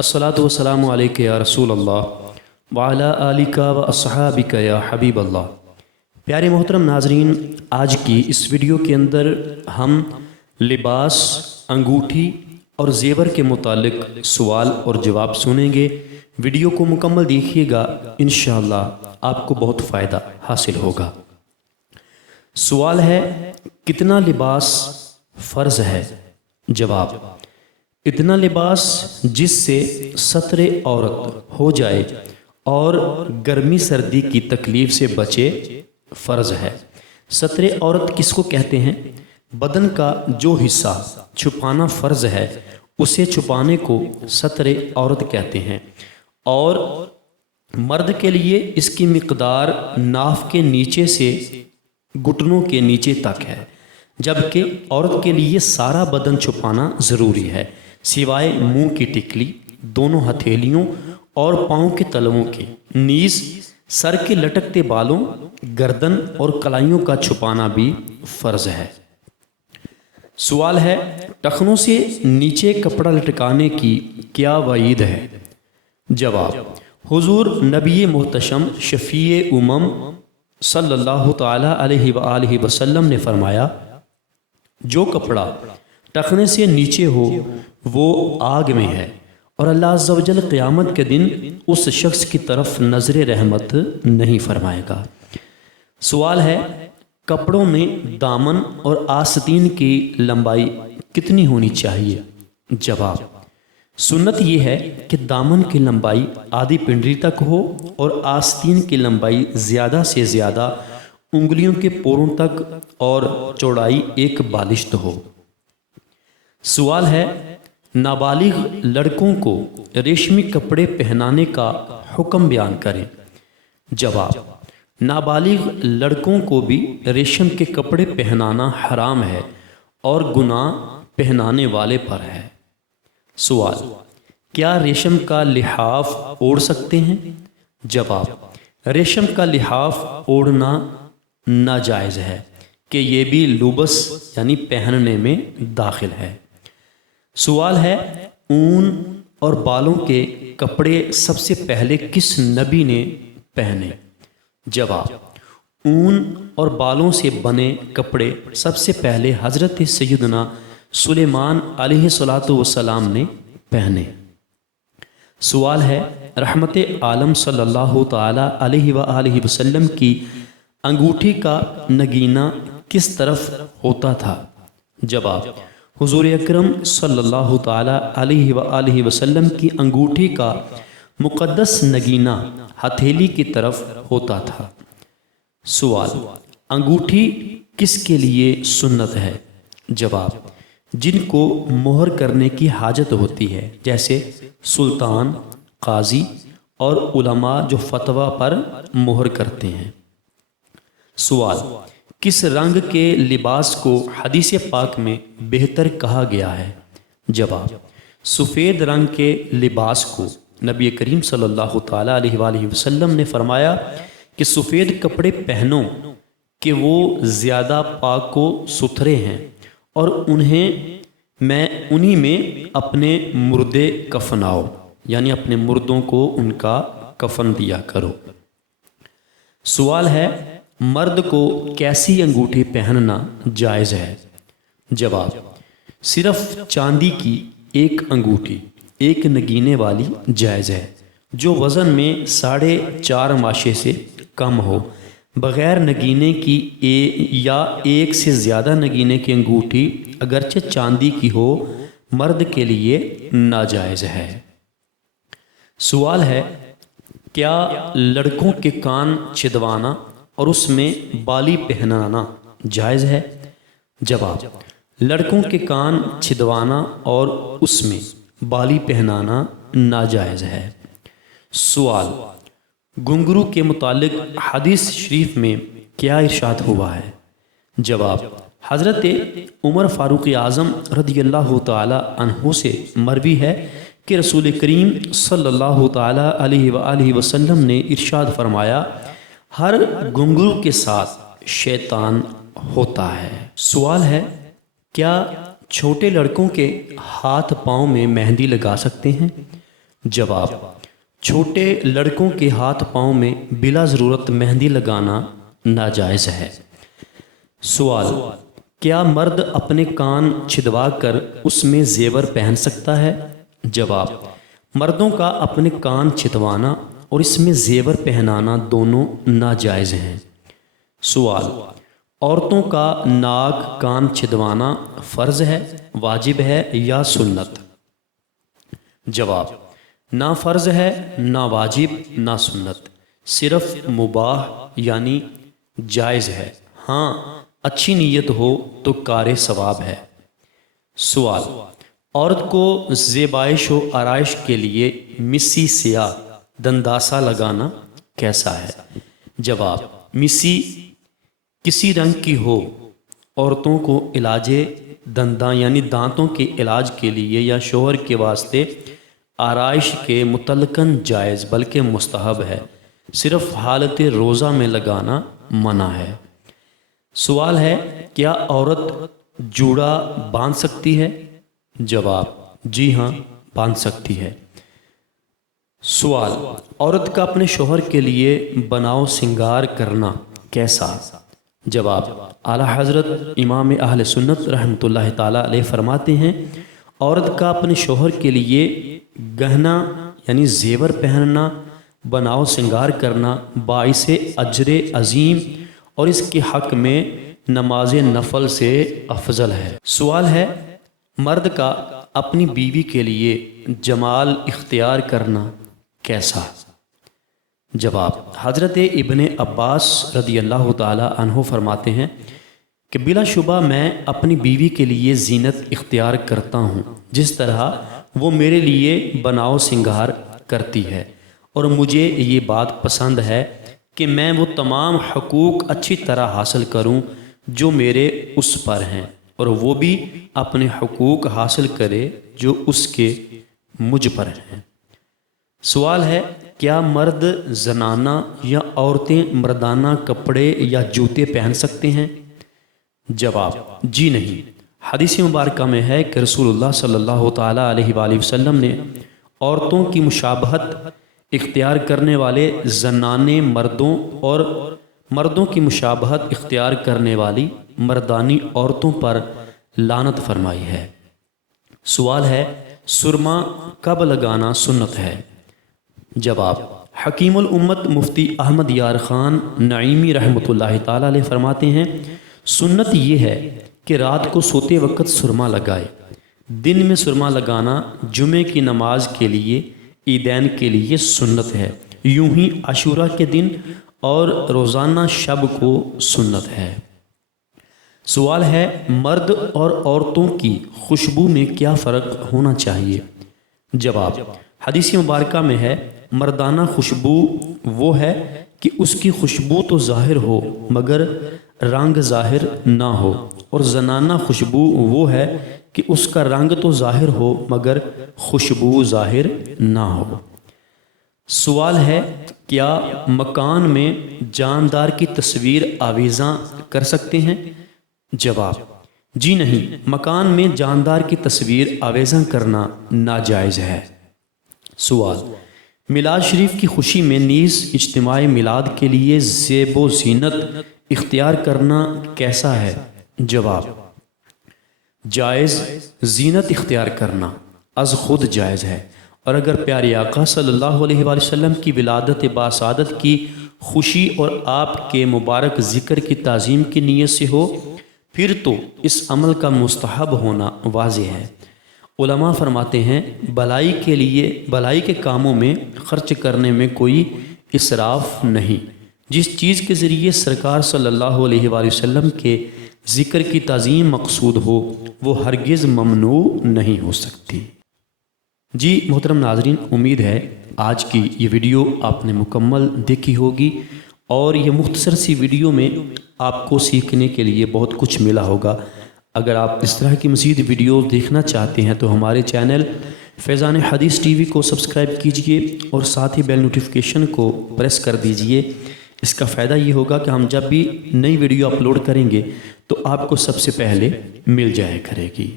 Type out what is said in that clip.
الصلاۃ والسلام علیک یا رسول اللہ وعلی آلک و اصحابک یا حبیب اللہ۔ پیارے محترم ناظرین، آج کی اس ویڈیو کے اندر ہم لباس، انگوٹھی اور زیور کے متعلق سوال اور جواب سنیں گے۔ ویڈیو کو مکمل دیکھیے گا، انشاءاللہ آپ کو بہت فائدہ حاصل ہوگا۔ سوال ہے، کتنا لباس فرض ہے؟ جواب: اتنا لباس جس سے ستر عورت ہو جائے اور گرمی سردی کی تکلیف سے بچے، فرض ہے۔ ستر عورت کس کو کہتے ہیں؟ بدن کا جو حصہ چھپانا فرض ہے اسے چھپانے کو ستر عورت کہتے ہیں، اور مرد کے لیے اس کی مقدار ناف کے نیچے سے گھٹنوں کے نیچے تک ہے، جبکہ عورت کے لیے سارا بدن چھپانا ضروری ہے سوائے منہ کی ٹکلی، دونوں ہتھیلیوں اور پاؤں کے تلووں کے، نیز سر کے لٹکتے بالوں، گردن اور کلائیوں کا چھپانا بھی فرض ہے۔ سوال ہے، ٹخنوں سے نیچے کپڑا لٹکانے کی کیا وعید ہے؟ جواب: حضور نبی محتشم شفیع امم صلی اللہ تعالیٰ علیہ وآلہ وسلم نے فرمایا، جو کپڑا ٹخنے سے نیچے ہو وہ آگ میں ہے، اور اللہ عز و جل قیامت کے دن اس شخص کی طرف نظر رحمت نہیں فرمائے گا۔ سوال ہے، کپڑوں میں دامن اور آستین کی لمبائی کتنی ہونی چاہیے؟ جواب: سنت یہ ہے کہ دامن کی لمبائی آدھی پنڈلی تک ہو اور آستین کی لمبائی زیادہ سے زیادہ انگلیوں کے پوروں تک اور چوڑائی ایک بالشت ہو۔ سوال ہے، نابالغ لڑکوں کو ریشمی کپڑے پہنانے کا حکم بیان کریں۔ جواب: نابالغ لڑکوں کو بھی ریشم کے کپڑے پہنانا حرام ہے اور گناہ پہنانے والے پر ہے۔ سوال: کیا ریشم کا لحاف اوڑھ سکتے ہیں؟ جواب: ریشم کا لحاف اوڑھنا ناجائز ہے کہ یہ بھی لبس یعنی پہننے میں داخل ہے۔ سوال ہے، اون اور بالوں کے کپڑے سب سے پہلے کس نبی نے پہنے؟ جواب: اون اور بالوں سے بنے کپڑے سب سے پہلے حضرت سیدنا سلیمان علیہ السلام نے پہنے۔ سوال ہے، رحمت عالم صلی اللہ تعالیٰ علیہ وآلہ وسلم کی انگوٹھی کا نگینہ کس طرف ہوتا تھا؟ جواب: حضور اکرم صلی اللہ تعالیٰ علیہ وآلہ وسلم کی انگوٹھی کا مقدس نگینہ ہتھیلی کی طرف ہوتا تھا۔ سوال: انگوٹھی کس کے لیے سنت ہے؟ جواب: جن کو مہر کرنے کی حاجت ہوتی ہے، جیسے سلطان، قاضی اور علماء جو فتویٰ پر مہر کرتے ہیں۔ سوال: کس رنگ کے لباس کو حدیث پاک میں بہتر کہا گیا ہے؟ جواب: سفید رنگ کے لباس کو نبی کریم صلی اللہ تعالیٰ علیہ وآلہ وسلم نے فرمایا کہ سفید کپڑے پہنو کہ وہ زیادہ پاک و ستھرے ہیں، اور انہی میں اپنے مردے کفناؤ، یعنی اپنے مردوں کو ان کا کفن دیا کرو۔ سوال ہے، مرد کو کیسی انگوٹھی پہننا جائز ہے؟ جواب: صرف چاندی کی ایک انگوٹھی، ایک نگینے والی جائز ہے، جو وزن میں 4.5 ماشے سے کم ہو۔ بغیر نگینے کی یا ایک سے زیادہ نگینے کی انگوٹھی اگرچہ چاندی کی ہو، مرد کے لیے ناجائز ہے۔ سوال ہے، کیا لڑکوں کے کان چھدوانا اور اس میں بالی پہنانا جائز ہے؟ جواب: لڑکوں کے کان چھدوانا اور اس میں بالی پہنانا ناجائز ہے۔ سوال: گھنگرو کے متعلق حدیث شریف میں کیا ارشاد ہوا ہے؟ جواب: حضرت عمر فاروق اعظم رضی اللہ تعالی عنہ سے مروی ہے کہ رسول کریم صلی اللہ تعالی علیہ وآلہ وسلم نے ارشاد فرمایا، ہر گھنگرو کے ساتھ شیطان ہوتا ہے۔ سوال ہے، کیا چھوٹے لڑکوں کے ہاتھ پاؤں میں مہندی لگا سکتے ہیں؟ جواب: چھوٹے لڑکوں کے ہاتھ پاؤں میں بلا ضرورت مہندی لگانا ناجائز ہے۔ سوال: کیا مرد اپنے کان چھدوا کر اس میں زیور پہن سکتا ہے؟ جواب: مردوں کا اپنے کان چھدوانا اور اس میں زیور پہنانا دونوں ناجائز ہیں۔ سوال: عورتوں کا ناک کان چھدوانا فرض ہے، واجب ہے یا سنت؟ جواب: نہ فرض ہے، نہ واجب، نہ سنت، صرف مباح یعنی جائز ہے۔ ہاں اچھی نیت ہو تو کار ثواب ہے۔ سوال: عورت کو زیبائش و آرائش کے لیے مسی سیاہ دنداسا لگانا کیسا ہے؟ جواب: مسی کسی رنگ کی ہو عورتوں کو علاج دنداں یعنی دانتوں کے علاج کے لیے یا شوہر کے واسطے آرائش کے متعلقاً جائز بلکہ مستحب ہے، صرف حالت روزہ میں لگانا منع ہے۔ سوال ہے: کیا عورت جوڑا باندھ سکتی ہے؟ جواب: جی ہاں باندھ سکتی ہے۔ سوال: عورت کا اپنے شوہر کے لیے بناؤ سنگار کرنا کیسا؟ جواب: اعلیٰ حضرت امام اہل سنت رحمۃ اللہ تعالیٰ علیہ فرماتے ہیں، عورت کا اپنے شوہر کے لیے گہنا یعنی زیور پہننا، بناؤ سنگار کرنا باعث اجر عظیم اور اس کے حق میں نماز نفل سے افضل ہے۔ سوال ہے: مرد کا اپنی بیوی کے لیے جمال اختیار کرنا کیسا؟ جواب: حضرت ابن عباس رضی اللہ تعالی عنہ فرماتے ہیں کہ بلا شبہ میں اپنی بیوی کے لیے زینت اختیار کرتا ہوں جس طرح وہ میرے لیے بناؤ سنگار کرتی ہے، اور مجھے یہ بات پسند ہے کہ میں وہ تمام حقوق اچھی طرح حاصل کروں جو میرے اس پر ہیں، اور وہ بھی اپنے حقوق حاصل کرے جو اس کے مجھ پر ہیں۔ سوال ہے: کیا مرد زنانہ یا عورتیں مردانہ کپڑے یا جوتے پہن سکتے ہیں؟ جواب: جی نہیں۔ حدیث مبارکہ میں ہے کہ رسول اللہ صلی اللہ تعالیٰ علیہ وآلہ وسلم نے عورتوں کی مشابہت اختیار کرنے والے زنانے مردوں اور مردوں کی مشابہت اختیار کرنے والی مردانی عورتوں پر لعنت فرمائی ہے۔ سوال ہے: سرما کب لگانا سنت ہے؟ جواب: حکیم الامت مفتی احمد یار خان نعیمی رحمۃ اللہ تعالیٰ علیہ فرماتے ہیں، سنت یہ ہے کہ رات کو سوتے وقت سرما لگائے۔ دن میں سرما لگانا جمعے کی نماز کے لیے، عیدین کے لیے سنت ہے، یوں ہی عاشوراء کے دن اور روزانہ شب کو سنت ہے۔ سوال ہے: مرد اور عورتوں کی خوشبو میں کیا فرق ہونا چاہیے؟ جواب: حدیث مبارکہ میں ہے، مردانہ خوشبو وہ ہے کہ اس کی خوشبو تو ظاہر ہو مگر رنگ ظاہر نہ ہو، اور زنانہ خوشبو وہ ہے کہ اس کا رنگ تو ظاہر ہو مگر خوشبو ظاہر نہ ہو۔ سوال ہے: کیا مکان میں جاندار کی تصویر آویزاں کر سکتے ہیں؟ جواب: جی نہیں، مکان میں جاندار کی تصویر آویزاں کرنا ناجائز ہے۔ سوال: میلاد شریف کی خوشی میں نیز اجتماع میلاد کے لیے زیب و زینت اختیار کرنا کیسا ہے؟ جواب: جائز، زینت اختیار کرنا از خود جائز ہے، اور اگر پیارے آقا صلی اللہ علیہ وآلہ وسلم کی ولادت باسعادت کی خوشی اور آپ کے مبارک ذکر کی تعظیم کی نیت سے ہو پھر تو اس عمل کا مستحب ہونا واضح ہے۔ علماء فرماتے ہیں، بلائی کے کاموں میں خرچ کرنے میں کوئی اسراف نہیں۔ جس چیز کے ذریعے سرکار صلی اللہ علیہ وآلہ وسلم کے ذکر کی تعظیم مقصود ہو وہ ہرگز ممنوع نہیں ہو سکتی۔ جی محترم ناظرین، امید ہے آج کی یہ ویڈیو آپ نے مکمل دیکھی ہوگی، اور یہ مختصر سی ویڈیو میں آپ کو سیکھنے کے لیے بہت کچھ ملا ہوگا۔ اگر آپ اس طرح کی مزید ویڈیو دیکھنا چاہتے ہیں تو ہمارے چینل فیضان حدیث ٹی وی کو سبسکرائب کیجئے اور ساتھ ہی بیل نوٹیفیکیشن کو پریس کر دیجئے۔ اس کا فائدہ یہ ہوگا کہ ہم جب بھی نئی ویڈیو اپلوڈ کریں گے تو آپ کو سب سے پہلے مل جایا کرے گی۔